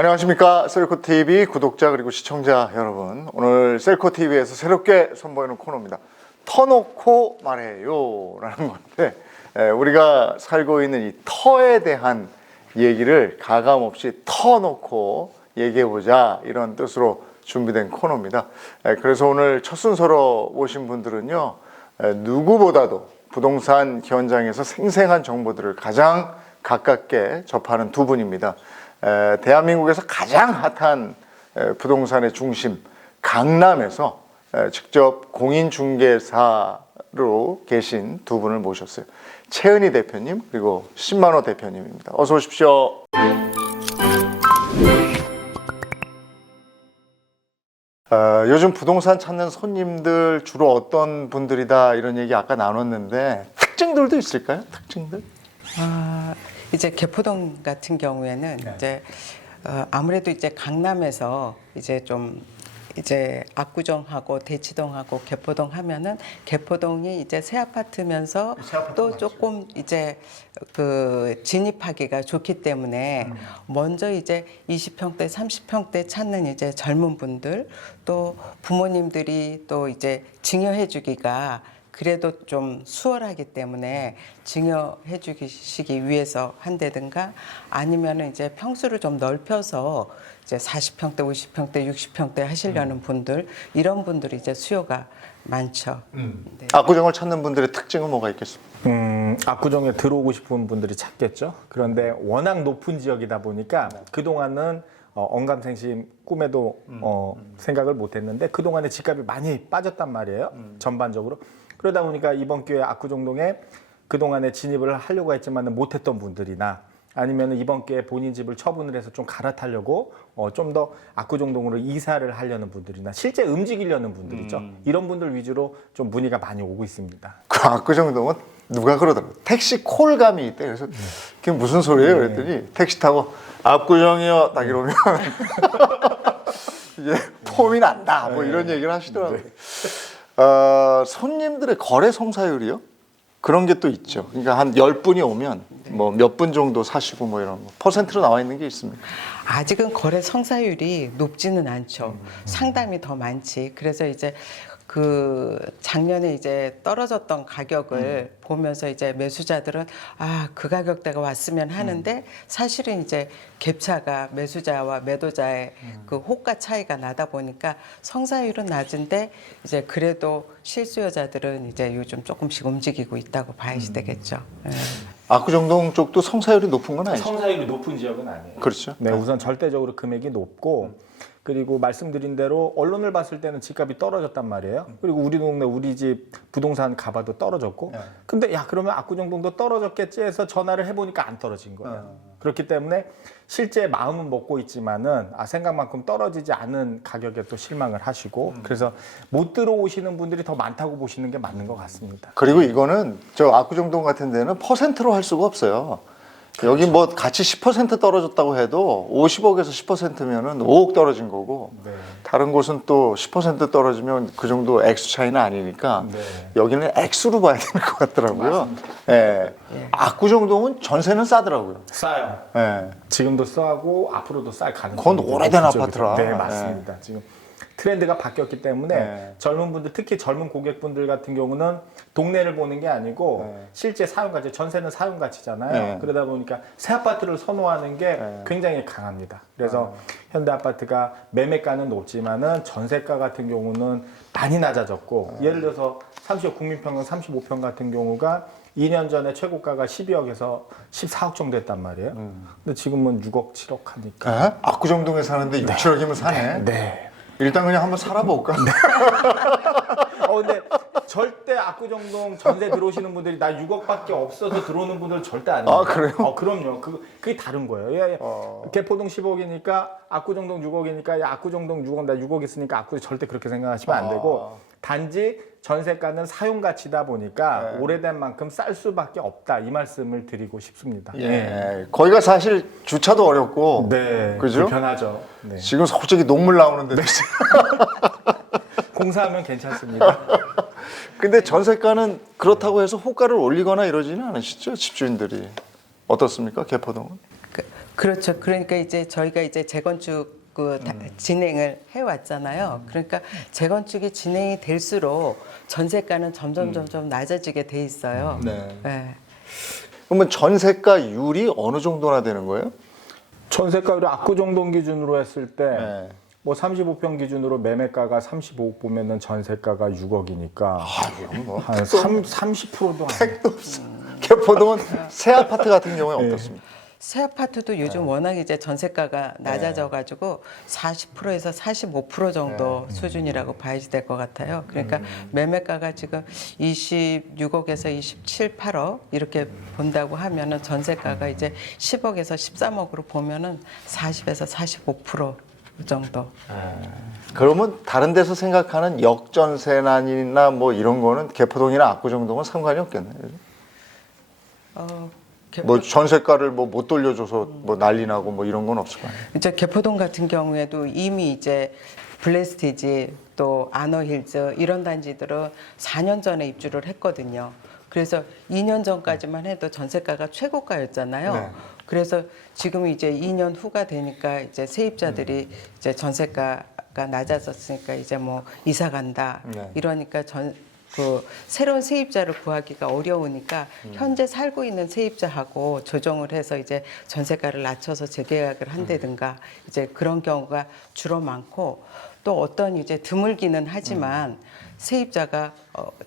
안녕하십니까. 셀코TV 구독자 그리고 시청자 여러분, 오늘 셀코TV에서 새롭게 선보이는 코너입니다. 터놓고 말해요 라는 건데, 우리가 살고 있는 이 터에 대한 얘기를 가감없이 터놓고 얘기해보자, 이런 뜻으로 준비된 코너입니다. 그래서 오늘 첫 순서로 오신 분들은요, 누구보다도 부동산 현장에서 생생한 정보들을 가장 가깝게 접하는 두 분입니다. 대한민국에서 가장 핫한 부동산의 중심 강남에서 직접 공인중개사로 계신 두 분을 모셨어요. 최은희 대표님 그리고 신만호 대표님입니다. 어서 오십시오. 요즘 부동산 찾는 손님들 주로 어떤 분들이다, 이런 얘기 아까 나눴는데 특징들도 있을까요? 특징들? 이제 개포동 같은 경우에는 이제 아무래도 이제 강남에서 이제 좀 이제 압구정하고 대치동하고 개포동 하면은 개포동이 이제 새 아파트면서 또 조금 이제 그 진입하기가 좋기 때문에 먼저 이제 20평대, 30평대 찾는 이제 젊은 분들, 또 부모님들이 또 이제 증여해 주기가 그래도 좀 수월하기 때문에 증여해 주시기 위해서 한다든가, 아니면은 이제 평수를 좀 넓혀서 이제 40평대, 50평대, 60평대 하시려는 분들, 이런 분들이 이제 수요가 많죠. 네. 압구정을 찾는 분들의 특징은 뭐가 있겠습니까? 압구정에 들어오고 싶은 분들이 찾겠죠. 그런데 워낙 높은 지역이다 보니까 그동안은 언감생심 꿈에도 생각을 못했는데 그동안에 집값이 많이 빠졌단 말이에요. 전반적으로. 그러다 보니까 이번 기회에 압구정동에 그동안에 진입을 하려고 했지만 못했던 분들이나, 아니면 이번 기회에 본인 집을 처분을 해서 좀 갈아타려고 좀 더 압구정동으로 이사를 하려는 분들이나 실제 움직이려는 분들이죠. 이런 분들 위주로 좀 문의가 많이 오고 있습니다. 그 압구정동은 누가 그러더라고요. 택시 콜감이 있대. 그래서 그게 무슨 소리예요? 그랬더니 택시 타고 압구정이요 딱 이러면 이제 폼이 난다, 뭐 이런 얘기를 하시더라고요. 손님들의 거래 성사율이요? 그런 게 또 있죠. 그러니까 한 10분이 오면 뭐 몇 분 정도 사시고 뭐 이런 거 퍼센트로 나와 있는 게 있습니까? 아직은 거래 성사율이 높지는 않죠. 상담이 더 많지. 그래서 이제 그 작년에 이제 떨어졌던 가격을 보면서 이제 매수자들은 그 가격대가 왔으면 하는데, 사실은 이제 갭차가 매수자와 매도자의 그 호가 차이가 나다 보니까 성사율은 낮은데 이제 그래도 실수요자들은 이제 요즘 조금씩 움직이고 있다고 봐야 되겠죠. 압구정동 쪽도 성사율이 높은 건 아니죠? 성사율이 높은 지역은 아니에요. 그렇죠. 네, 우선 절대적으로 금액이 높고, 그리고 말씀드린 대로 언론을 봤을 때는 집값이 떨어졌단 말이에요. 그리고 우리 동네 우리 집 부동산 가봐도 떨어졌고, 근데 야 그러면 압구정동도 떨어졌겠지 해서 전화를 해보니까 안 떨어진 거예요. 그렇기 때문에 실제 마음은 먹고 있지만은 생각만큼 떨어지지 않은 가격에 또 실망을 하시고, 그래서 못 들어오시는 분들이 더 많다고 보시는 게 맞는 것 같습니다. 그리고 이거는 저 압구정동 같은 데는 퍼센트로 할 수가 없어요. 여기 뭐 같이 10% 떨어졌다고 해도 50억에서 10%면은 5억 떨어진 거고, 다른 곳은 또 10% 떨어지면 그 정도 액수 차이는 아니니까 여기는 액수로 봐야 되는 것 같더라고요. 예. 압구정동은 전세는 싸더라고요. 싸요. 예. 지금도 싸고 앞으로도 쌀 가능성이. 그건 오래된 있죠. 아파트라. 네, 맞습니다. 지금 트렌드가 바뀌었기 때문에 젊은 분들, 특히 젊은 고객분들 같은 경우는 동네를 보는 게 아니고 실제 사용가치, 전세는 사용가치잖아요. 그러다 보니까 새 아파트를 선호하는 게 굉장히 강합니다. 그래서 현대 아파트가 매매가는 높지만은 전세가 같은 경우는 많이 낮아졌고, 예를 들어서 30억 국민평균 35평 같은 경우가 2년 전에 최고가가 12억에서 14억 정도 했단 말이에요. 근데 지금은 6억, 7억 하니까. 예? 압구정동에 사는데 6, 7억이면 사네. 네. 일단 그냥 한번 살아볼까? 근데 절대 압구정동 전세 들어오시는 분들이 나 6억밖에 없어서 들어오는 분들 절대 아니에요. 아, 그래요? 그럼요. 그게 다른 거예요. 예. 개포동 10억이니까 압구정동 6억이니까 야, 압구정동 6억, 나 6억 있으니까 압구정 절대 그렇게 생각하시면 안 되고, 단지 전세가는 사용 가치다 보니까 오래된 만큼 쌀 수밖에 없다, 이 말씀을 드리고 싶습니다. 예. 거기가 사실 주차도 어렵고, 네, 그죠? 불편하죠. 네. 지금 솔직히 녹물 나오는데. 공사하면 괜찮습니다. 근데 전세가는 그렇다고 해서 호가를 올리거나 이러지는 않으시죠? 집주인들이. 어떻습니까? 개포동은? 그렇죠. 그러니까 이제 저희가 이제 재건축 진행을 해왔잖아요. 그러니까 재건축이 진행이 될수록 전세가는 점점 낮아지게 돼 있어요. 네. 네. 그러면 전세가율이 어느 정도나 되는 거예요? 전세가율이 압구정동 기준으로 했을 때 네. 뭐 35평 기준으로 매매가가 35억 보면은 전세가가 6억이니까 그럼 뭐 한 30%도 안 돼. 택도 없어. 개포동은 새 아파트 같은 경우에 어떻습니까? 새 아파트도 요즘 워낙 이제 전세가가 낮아져가지고 40%에서 45% 정도 수준이라고 봐야지 될 것 같아요. 그러니까 매매가가 지금 26억에서 27, 8억 이렇게 본다고 하면은 전세가가 이제 10억에서 13억으로 보면은 40에서 45% 정도. 그러면 다른 데서 생각하는 역전세난이나 뭐 이런 거는 개포동이나 압구정동은 상관이 없겠네요. 뭐 전세가를 뭐 못 돌려줘서 뭐 난리 나고 뭐 이런 건 없을 거 아니에요. 이제 개포동 같은 경우에도 이미 이제 블레스티지 또 아너힐즈 이런 단지들은 4년 전에 입주를 했거든요. 그래서 2년 전까지만 해도 전세가가 최고가였잖아요. 네. 그래서 지금 이제 2년 후가 되니까 이제 세입자들이 이제 전세가가 낮아졌으니까 이제 뭐 이사 간다 네. 이러니까 새로운 세입자를 구하기가 어려우니까 현재 살고 있는 세입자하고 조정을 해서 이제 전세가를 낮춰서 재계약을 한다든가 이제 그런 경우가 주로 많고 또 어떤 이제 드물기는 하지만 세입자가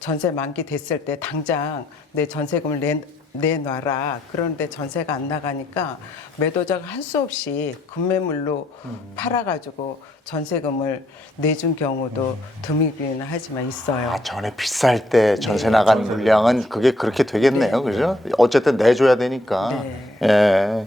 전세 만기 됐을 때 당장 내 전세금을 내놔라. 그런데 전세가 안 나가니까 매도자가 할 수 없이 급매물로 팔아가지고 전세금을 내준 경우도 드물기는 하지만 있어요. 아, 전에 비쌀 때 전세 나간 물량은 그게 그렇게 되겠네요. 그죠? 어쨌든 내줘야 되니까. 네. 예.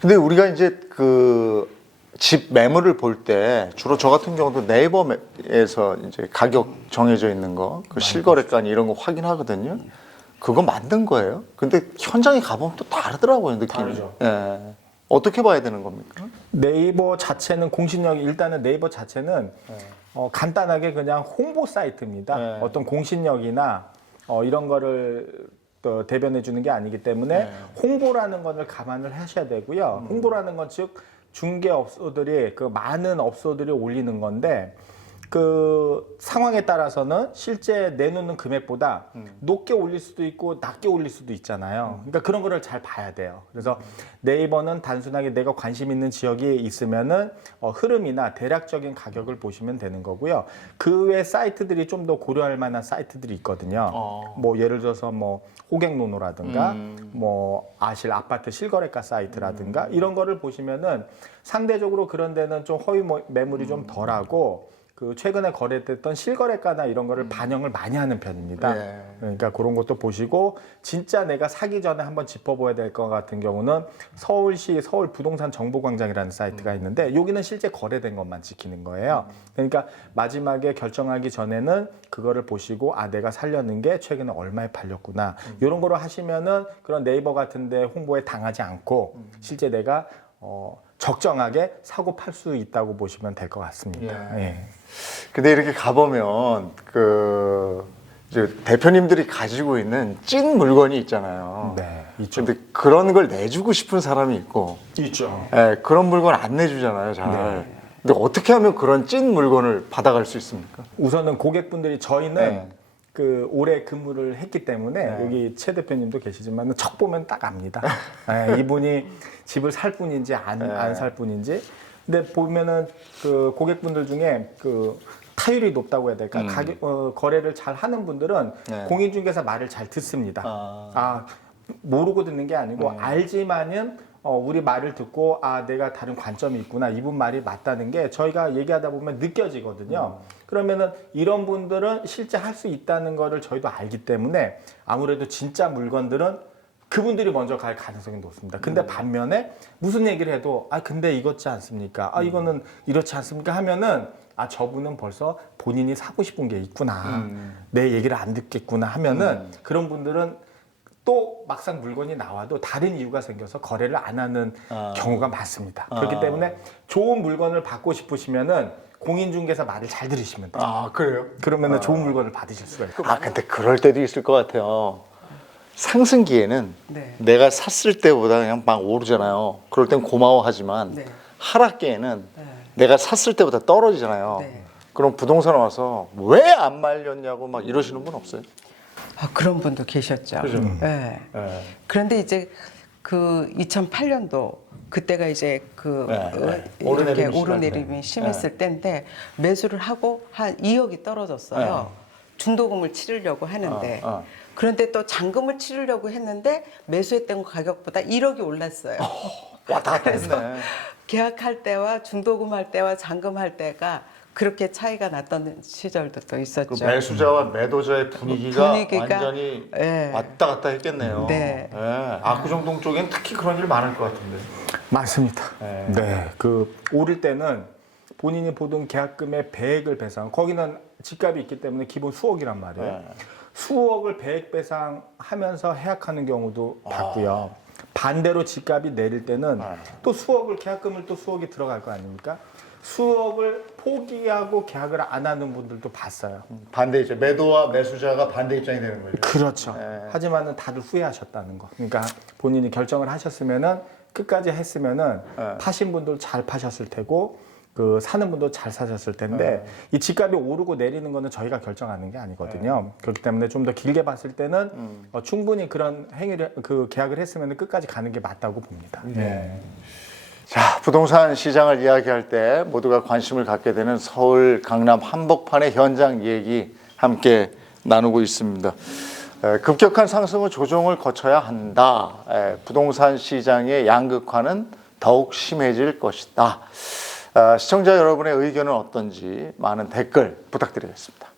근데 우리가 이제 그 집 매물을 볼 때 주로 저 같은 경우도 네이버에서 이제 가격 정해져 있는 거, 그 실거래가니 이런 거 확인하거든요. 그거 맞는 거예요? 근데 현장에 가보면 또 다르더라고요, 느낌이. 다르죠. 예. 어떻게 봐야 되는 겁니까? 네이버 자체는 공신력이 일단은 네이버 자체는 간단하게 그냥 홍보 사이트입니다. 네. 어떤 공신력이나 이런 거를 또 대변해 주는 게 아니기 때문에 홍보라는 것을 감안을 하셔야 되고요. 홍보라는 건 즉 중개업소들이 그 많은 업소들이 올리는 건데 그 상황에 따라서는 실제 내놓는 금액보다 높게 올릴 수도 있고 낮게 올릴 수도 있잖아요. 그러니까 그런 거를 잘 봐야 돼요. 그래서 네이버는 단순하게 내가 관심 있는 지역이 있으면은 흐름이나 대략적인 가격을 보시면 되는 거고요. 그 외 사이트들이 좀 더 고려할 만한 사이트들이 있거든요. 뭐 예를 들어서 뭐 호갱노노라든가 뭐 아실 아파트 실거래가 사이트라든가 이런 거를 보시면은 상대적으로 그런 데는 좀 허위 매물이 좀 덜하고 그 최근에 거래됐던 실거래가나 이런 거를 반영을 많이 하는 편입니다. 예. 그러니까 그런 것도 보시고 진짜 내가 사기 전에 한번 짚어봐야 될 것 같은 경우는 서울시 서울 부동산 정보광장이라는 사이트가 있는데 여기는 실제 거래된 것만 지키는 거예요. 그러니까 마지막에 결정하기 전에는 그거를 보시고 아 내가 살려는 게 최근에 얼마에 팔렸구나 이런 거로 하시면은 그런 네이버 같은데 홍보에 당하지 않고 실제 내가 적정하게 사고 팔 수 있다고 보시면 될 것 같습니다. 예. 근데 이렇게 가보면 그 이제 대표님들이 가지고 있는 찐 물건이 있잖아요. 네, 있죠. 근데 그런 걸 내주고 싶은 사람이 있고, 있죠. 예, 그런 물건 안 내주잖아요, 잘. 네. 근데 어떻게 하면 그런 찐 물건을 받아갈 수 있습니까? 우선은 고객분들이 저희는 네. 그 오래 근무를 했기 때문에 네. 여기 최 대표님도 계시지만 척 보면 딱 압니다. 이분이 집을 살 분인지 안 살 분인지. 근데 보면은 그 고객분들 중에 그 타율이 높다고 해야 될까? 거래를 잘 하는 분들은 네. 공인중개사 말을 잘 듣습니다. 모르고 듣는 게 아니고 알지만은 우리 말을 듣고 내가 다른 관점이 있구나. 이분 말이 맞다는 게 저희가 얘기하다 보면 느껴지거든요. 그러면은 이런 분들은 실제 할 수 있다는 거를 저희도 알기 때문에 아무래도 진짜 물건들은 그분들이 먼저 갈 가능성이 높습니다. 근데 반면에 무슨 얘기를 해도 근데 이렇지 않습니까? 이거는 이렇지 않습니까? 하면은 저분은 벌써 본인이 사고 싶은 게 있구나. 내 얘기를 안 듣겠구나 하면은 그런 분들은 또 막상 물건이 나와도 다른 이유가 생겨서 거래를 안 하는 경우가 많습니다. 그렇기 때문에 좋은 물건을 받고 싶으시면은 공인중개사 말을 잘 들으시면 돼요. 그래요? 그러면은 좋은 물건을 받으실 수가 있고. 근데 그럴 때도 있을 것 같아요. 상승기에는 네. 내가 샀을 때보다 그냥 막 오르잖아요. 그럴 땐 고마워하지만 네. 하락기에는 네. 내가 샀을 때보다 떨어지잖아요. 네. 그럼 부동산 와서 왜 안 말렸냐고 막 이러시는 분 없어요? 아, 그런 분도 계셨죠. 그죠? 네. 네. 그런데 이제 그 2008년도 그때가 이제 그 네, 네. 이렇게 오르내림이 오르내림이 심할 심했을 때인데 매수를 하고 한 2억이 떨어졌어요. 중도금을 치르려고 하는데 그런데 또 잔금을 치르려고 했는데 매수했던 가격보다 1억이 올랐어요. 왔다 갔다 했네. 계약할 때와 중도금 할 때와 잔금 할 때가 그렇게 차이가 났던 시절도 또 그 있었죠. 매수자와 매도자의 분위기가 분위기가, 완전히 예. 왔다 갔다 했겠네요. 네. 예. 압구정동 쪽엔 특히 그런 일 많을 것 같은데. 맞습니다. 네. 네. 그 오를 때는 본인이 보던 계약금의 배액을 배상, 거기는 집값이 있기 때문에 기본 수억이란 말이에요. 네. 수억을 배액 배상하면서 해약하는 경우도 봤고요. 반대로 집값이 내릴 때는 또 수억을 계약금을 또 수억이 들어갈 거 아닙니까? 수억을 포기하고 계약을 안 하는 분들도 봤어요. 반대 입장, 매도와 매수자가 반대 입장이 되는 거죠. 그렇죠. 네. 하지만은 다들 후회하셨다는 거. 그러니까 본인이 결정을 하셨으면은 끝까지 했으면은 네. 파신 분들 잘 파셨을 테고 그 사는 분도 잘 사셨을 텐데 이 집값이 오르고 내리는 거는 저희가 결정하는 게 아니거든요. 그렇기 때문에 좀 더 길게 봤을 때는 충분히 그런 행위를 그 계약을 했으면 끝까지 가는 게 맞다고 봅니다. 네. 자, 부동산 시장을 이야기할 때 모두가 관심을 갖게 되는 서울 강남 한복판의 현장 얘기 함께 나누고 있습니다. 급격한 상승은 조정을 거쳐야 한다. 부동산 시장의 양극화는 더욱 심해질 것이다. 시청자 여러분의 의견은 어떤지 많은 댓글 부탁드리겠습니다.